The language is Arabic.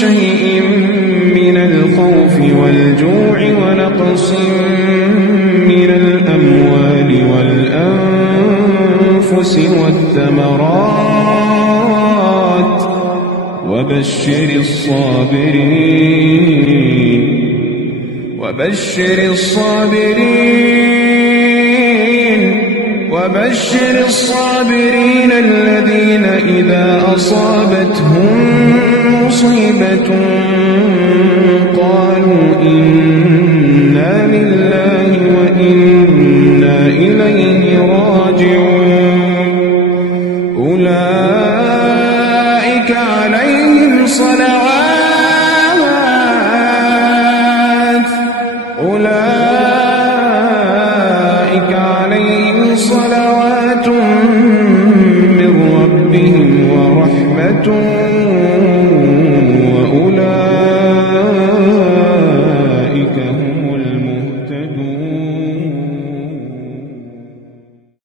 شيء من الخوف والجوع ونقص من الأموال والأنفس والثمرات وبشر الصابرين الذين إذا أصابتهم مصيبة قالوا إنا لله وإنا إليه راجعون أولئك عليهم صلوات من ربهم ورحمة